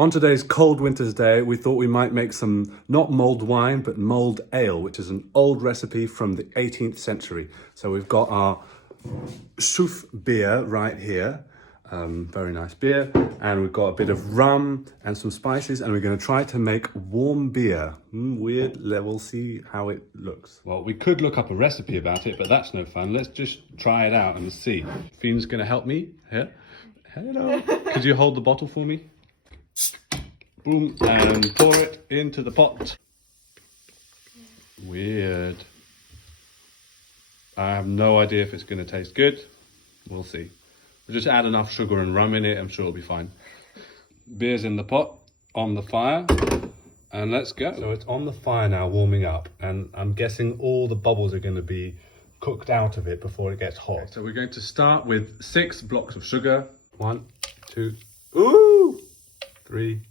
On today's cold winter's day, we thought we might make some not mulled wine, but mulled ale, which is an old recipe from the 18th century. So we've got our Schuf beer right here, very nice beer, and we've got a bit of rum and some spices, and we're going to try to make warm beer. Weird, we'll see how it looks. Well, we could look up a recipe about it, but that's no fun. Let's just try it out and see. Fionn's going to help me here. Hello. Could you hold the bottle for me? Boom, and pour it into the pot. Weird. I have no idea if it's going to taste good. We'll see. We'll just add enough sugar and rum in it. I'm sure it'll be fine. Beer's in the pot, on the fire, and let's go. So it's on the fire now, warming up, and I'm guessing all the bubbles are going to be cooked out of it before it gets hot. Okay, so we're going to start with 6 blocks of sugar. 1, 2, 3.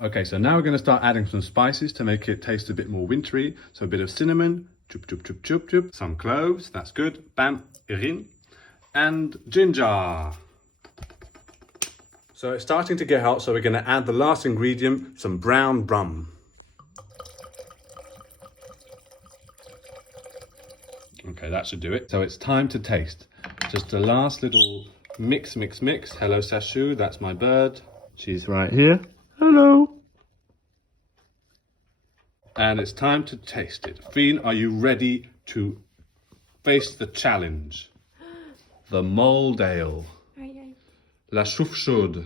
Okay, so now we're going to start adding some spices to make it taste a bit more wintry. So a bit of cinnamon, chup, chup, chup, chup, chup. Some cloves, that's good. Bam, erin. And ginger. So it's starting to get hot, so we're going to add the last ingredient, some brown rum. Okay, that should do it. So it's time to taste. Just a last little mix, mix, mix. Hello, Sashu, that's my bird. She's right here. Hello. And it's time to taste it. Fionn, are you ready to face the challenge? The mulled ale. Aye, aye. La chouffe chaude.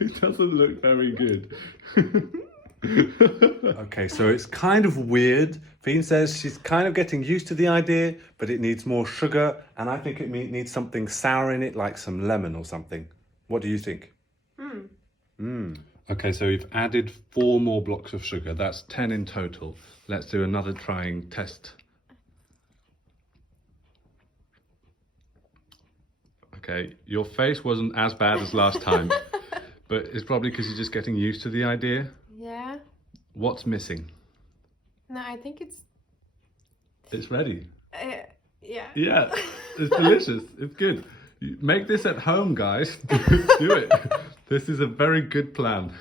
It doesn't look very good. Okay, so it's kind of weird. Fionn says she's kind of getting used to the idea, but it needs more sugar, and I think it needs something sour in it, like some lemon or something. What do you think? Okay, so we've added 4 more blocks of sugar. That's 10 in total. Let's do another trying test. Okay, your face wasn't as bad as last time, but it's probably because you're just getting used to the idea. Yeah. What's missing? No, I think it's. It's ready. Yeah. Yeah, it's delicious. It's good. Make this at home, guys. Do it. This is a very good plan.